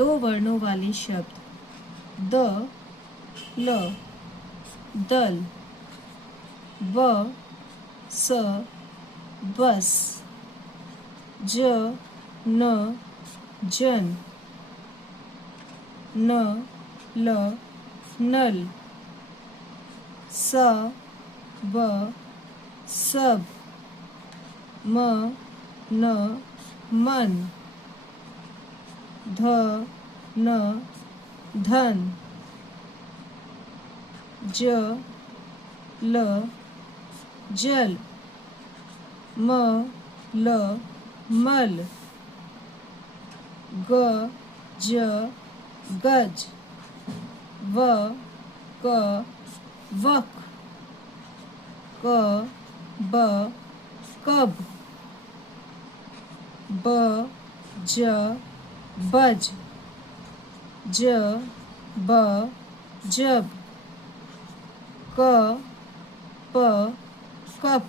दो वर्णों वाले शब्द द, ल, दल, ब, स, बस, ज, न, जन, न, ल, नल, स, ब, सब, म, न, मन, ध, न, धन, ज, ल, जल, म, ल, मल, ग, ज, गज, व, क, वक, क, ब, कब, ब, ज, बज, ज, ब, जब, क, प, कप।